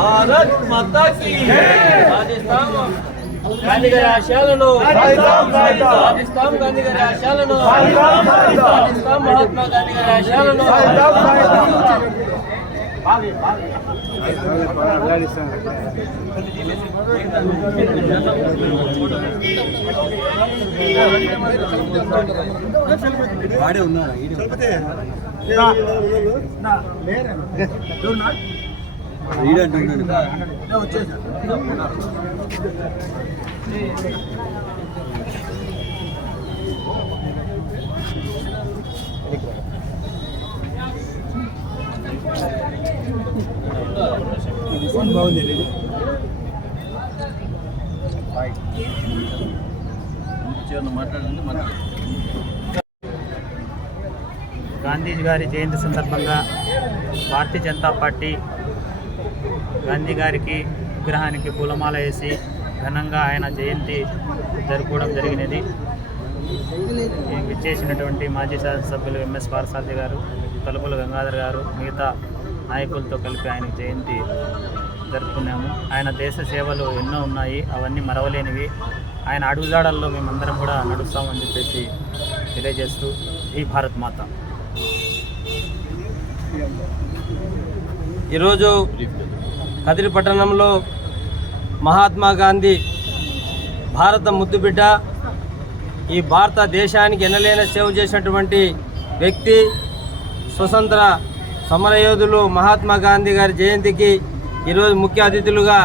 భారత్ మాతా key సాధిస్తాం గాంధీ గారి ఆశయాలను సాధిస్తాం గాంధీ గారి ఆశయాలను సాధిస్తాం మహాత్మా గాంధీ గారి ఆశయాలను గాంధీజీ గారి జయంతి సందర్భంగా భారతీయ జనతా పార్టీ గాంధీ గారికి విగ్రహానికి పూలమాల వేసి ఘనంగా ఆయన జయంతి జరుపుకోవడం జరిగినది. ఈ విచ్చేసినటువంటి మాజీ శాసనసభ్యులు ఎంఎస్ పారసారథి గారు తలుపుల గంగాధర్ గారు మిగతా నాయకులతో కలిపి ఆయన జయంతి జరుపుకున్నాము. ఆయన దేశ సేవలు ఎన్నో ఉన్నాయి అవన్నీ మరవలేనివి. ఆయన అడుగుజాడల్లో మేమందరం కూడా నడుస్తామని చెప్పేసి తెలియజేస్తూ ఈ భారత్ మాత. ఈరోజు కదిరి పట్టణంలో మహాత్మా గాంధీ భారత ముద్దుబిడ్డ ఈ భారతదేశానికి ఎనలేని సేవ చేసినటువంటి వ్యక్తి స్వతంత్ర సమరయోధులు మహాత్మా గాంధీ గారి జయంతికి ఈరోజు ముఖ్య అతిథులుగా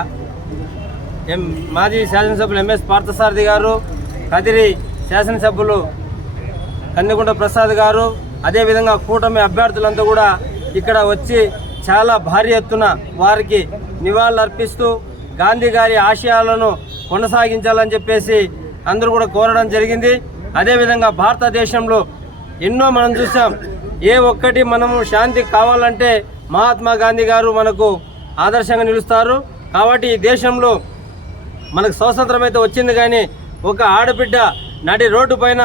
ఎం మాజీ శాసనసభ్యులు ఎంఎస్ పార్థసారథి గారు కదిరి శాసనసభ్యులు కందికొండ ప్రసాద్ గారు అదేవిధంగా కూటమి అభ్యర్థులంతా కూడా ఇక్కడ వచ్చి చాలా భారీ ఎత్తున వారికి నివాళులర్పిస్తూ గాంధీ గారి ఆశయాలను కొనసాగించాలని చెప్పేసి అందరూ కూడా కోరడం జరిగింది. అదేవిధంగా భారతదేశంలో ఎన్నో మనం చూసాం ఏ ఒక్కటి మనము శాంతి కావాలంటే మహాత్మా గాంధీ గారు మనకు ఆదర్శంగా నిలుస్తారు. కాబట్టి ఈ దేశంలో మనకు స్వాతంత్రం అయితే వచ్చింది కానీ ఒక ఆడబిడ్డ నడి రోడ్డు పైన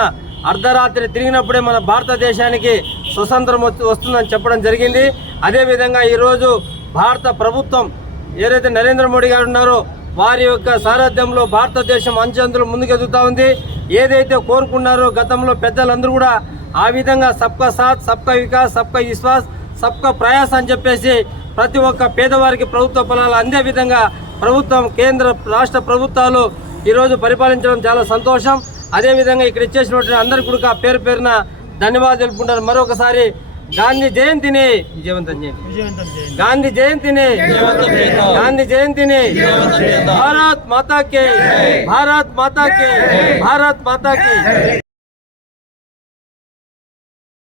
అర్ధరాత్రి తిరిగినప్పుడే మన భారతదేశానికి స్వతంత్రం వచ్చి- వస్తుందని చెప్పడం జరిగింది. అదేవిధంగా ఈరోజు భారత ప్రభుత్వం ఏదైతే నరేంద్ర మోడీ గారు ఉన్నారో వారి యొక్క సారథ్యంలో భారతదేశం అంచెందులు ముందుకెదుగుతూ ఉంది. ఏదైతే కోరుకున్నారో గతంలో పెద్దలందరూ కూడా ఆ విధంగా సబ్కా సాత్ సబ్కా వికాస్ సబ్కా విశ్వాస్ సబ్కా ప్రయాస్ అని చెప్పేసి ప్రతి ఒక్క పేదవారికి ప్రభుత్వ ఫలాలు అందే విధంగా ప్రభుత్వం కేంద్ర రాష్ట్ర ప్రభుత్వాలు ఈరోజు పరిపాలించడం చాలా సంతోషం. అదేవిధంగా ఇక్కడ ఇచ్చేసినటువంటి అందరికీ కూడా పేరు పేరున ధన్యవాదాలు తెలుపుకుంటారు మరొకసారి గాంధీ జయంతిని విజయవంతం చేయండి. గాంధీ జయంతిని గాంధీ జయంతిని భారత్ మాతాకి భారత్ మాతాకి భారత్ మాతాకి.